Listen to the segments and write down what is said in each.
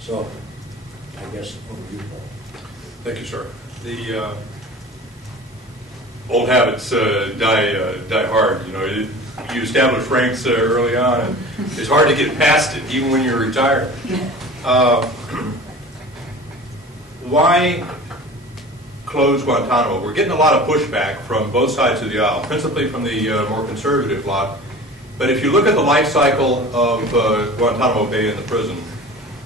So, I guess over to you, Paul. Thank you, sir. The old habits die hard. You know, you establish ranks early on, and it's hard to get past it, even when you're retired. Why close Guantanamo? We're getting a lot of pushback from both sides of the aisle, principally from the more conservative bloc. But if you look at the life cycle of Guantanamo Bay in the prison,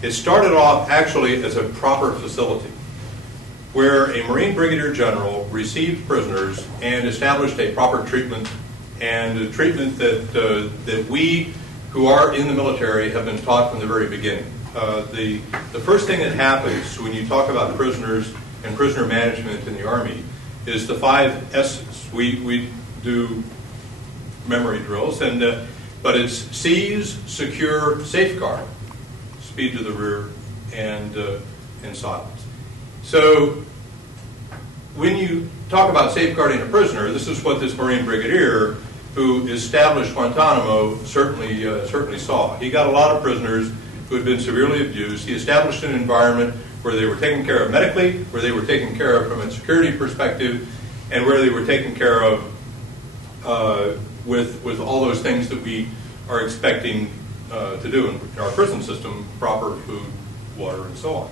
it started off actually as a proper facility, where a Marine Brigadier General received prisoners and established a proper treatment, and a treatment that we who are in the military have been taught from the very beginning. The first thing that happens when you talk about prisoners and prisoner management in the Army is the 5 S's. We do memory drills, but it's seize, secure, safeguard, speed to the rear, and silence. So when you talk about safeguarding a prisoner, this is what this Marine Brigadier who established Guantanamo certainly saw. He got a lot of prisoners who had been severely abused. He established an environment where they were taken care of medically, where they were taken care of from a security perspective, and where they were taken care of with all those things that we are expecting to do in our prison system: proper food, water, and so on.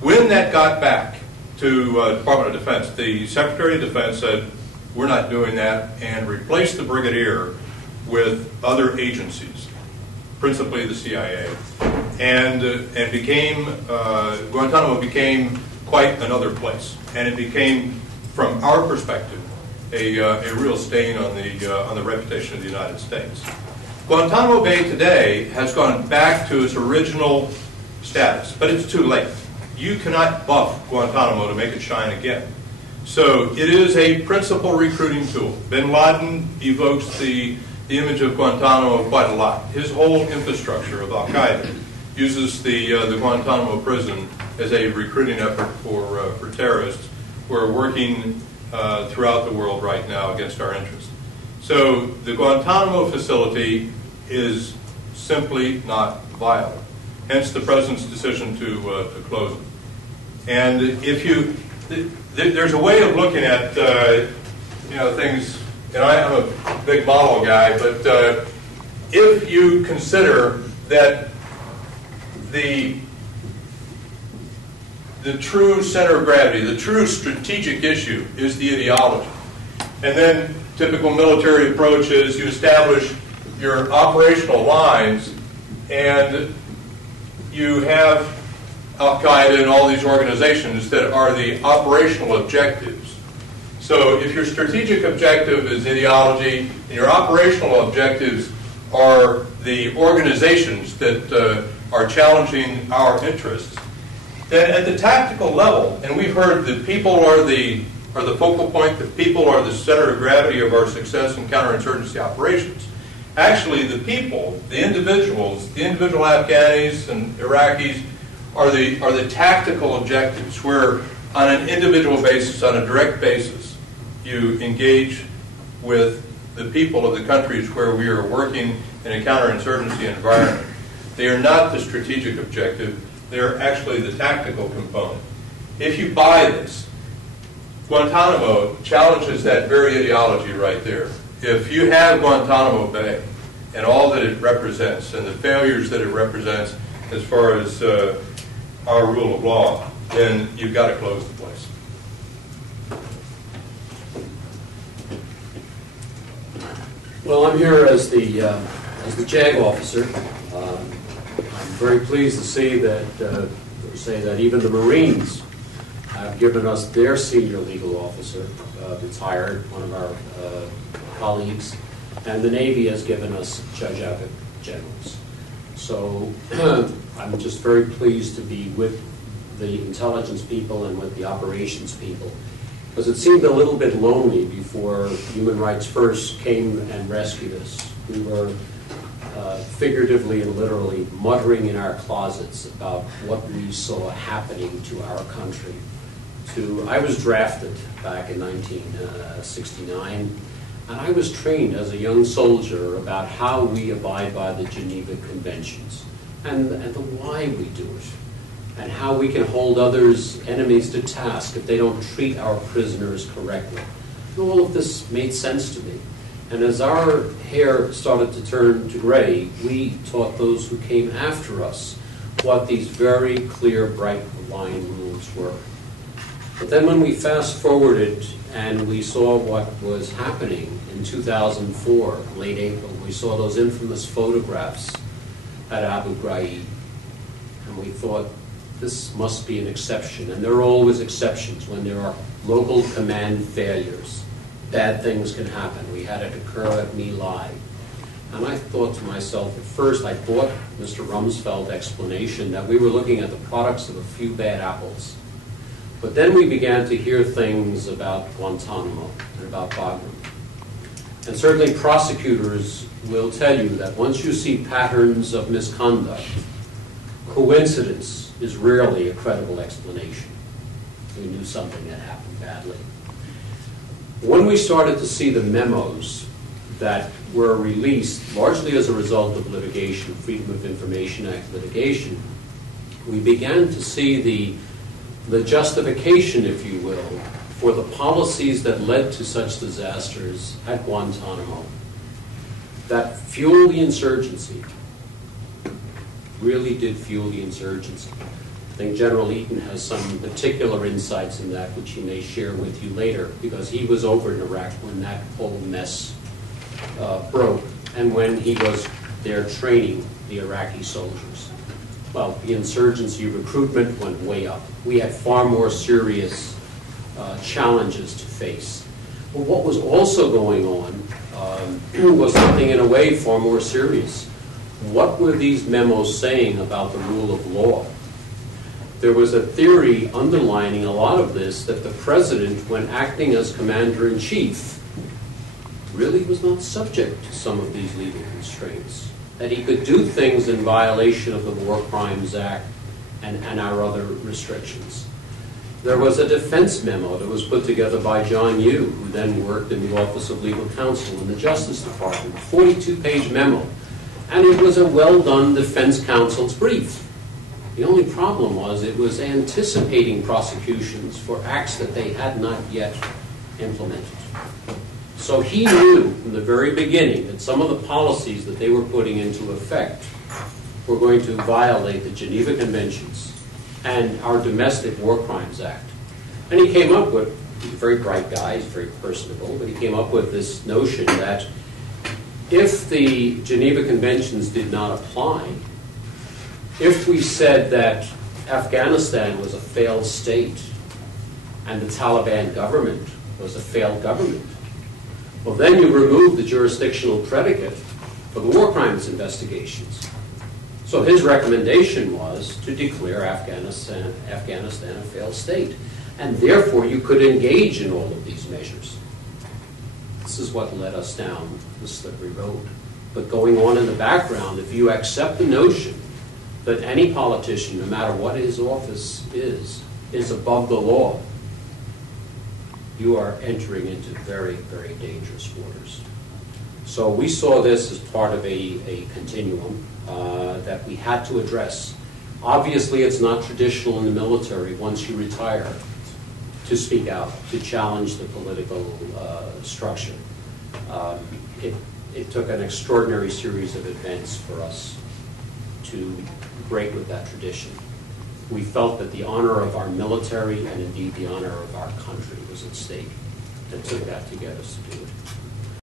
When that got back to Department of Defense, the Secretary of Defense said, we're not doing that, and replaced the Brigadier with other agencies, principally the CIA, and Guantanamo became quite another place, and it became, from our perspective, a real stain on the reputation of the United States. Guantanamo Bay today has gone back to its original status, but it's too late. You cannot buff Guantanamo to make it shine again. So it is a principal recruiting tool. Bin Laden evokes the image of Guantanamo quite a lot. His whole infrastructure of Al-Qaeda uses the Guantanamo prison as a recruiting effort for terrorists who are working throughout the world right now against our interests. So the Guantanamo facility is simply not viable. Hence the President's decision to close it. And there's a way of looking at things, and I'm a big model guy, but if you consider that the true center of gravity, the true strategic issue is the ideology, and then typical military approach is you establish your operational lines, and you have Al-Qaeda and all these organizations that are the operational objectives. So if your strategic objective is ideology and your operational objectives are the organizations that are challenging our interests, then at the tactical level, and we've heard that people are the focal point, that people are the center of gravity of our success in counterinsurgency operations. Actually, the people, the individual Afghanis and Iraqis are the tactical objectives, where on an individual basis, on a direct basis, you engage with the people of the countries where we are working in a counterinsurgency environment. They are not the strategic objective, they are actually the tactical component. If you buy this, Guantanamo challenges that very ideology right there. If you have Guantanamo Bay and all that it represents and the failures that it represents as far as our rule of law, then you've got to close the place. Well, I'm here as the JAG officer. I'm very pleased to see that even the Marines have given us their senior legal officer, retired, one of our colleagues, and the Navy has given us judge advocate generals. So I'm just very pleased to be with the intelligence people and with the operations people, because it seemed a little bit lonely before Human Rights First came and rescued us. We were figuratively and literally muttering in our closets about what we saw happening to our country. I was drafted back in 1969, and I was trained as a young soldier about how we abide by the Geneva Conventions. and the why we do it, and how we can hold others, enemies, to task if they don't treat our prisoners correctly. And all of this made sense to me. And as our hair started to turn to gray, we taught those who came after us what these very clear, bright line rules were. But then when we fast forwarded and we saw what was happening in 2004, late April, we saw those infamous photographs at Abu Ghraib, and we thought, this must be an exception. And there are always exceptions when there are local command failures. Bad things can happen. We had it occur at My Lai. And I thought to myself, at first I bought Mr. Rumsfeld's explanation that we were looking at the products of a few bad apples. But then we began to hear things about Guantanamo and about Bagram. And certainly prosecutors will tell you that once you see patterns of misconduct, coincidence is rarely a credible explanation. We knew something had happened badly. When we started to see the memos that were released largely as a result of litigation, Freedom of Information Act litigation, we began to see the justification, if you will, for the policies that led to such disasters at Guantanamo that fueled the insurgency, really did fuel the insurgency. I think General Eaton has some particular insights in that, which he may share with you later, because he was over in Iraq when that whole mess broke, and when he was there training the Iraqi soldiers. Well, the insurgency recruitment went way up. We had far more serious challenges to face. But what was also going on was something in a way far more serious. What were these memos saying about the rule of law? There was a theory underlining a lot of this, that the president, when acting as commander-in-chief, really was not subject to some of these legal constraints, that he could do things in violation of the War Crimes Act and our other restrictions. There was a defense memo that was put together by John Yoo, who then worked in the Office of Legal Counsel in the Justice Department, a 42-page memo, and it was a well-done defense counsel's brief. The only problem was it was anticipating prosecutions for acts that they had not yet implemented. So he knew from the very beginning that some of the policies that they were putting into effect were going to violate the Geneva Conventions and our Domestic War Crimes Act. And he came up with, he's a very bright guy, he's very personable, but he came up with this notion that if the Geneva Conventions did not apply, if we said that Afghanistan was a failed state and the Taliban government was a failed government, well, then you remove the jurisdictional predicate for the war crimes investigations. So his recommendation was to declare Afghanistan a failed state, and therefore you could engage in all of these measures. This is what led us down the slippery road. But going on in the background, if you accept the notion that any politician, no matter what his office is above the law, you are entering into very, very dangerous waters. So we saw this as part of a continuum that we had to address. Obviously, it's not traditional in the military, once you retire, to speak out, to challenge the political structure. It took an extraordinary series of events for us to break with that tradition. We felt that the honor of our military and indeed the honor of our country was at stake, and took that to get us to do it.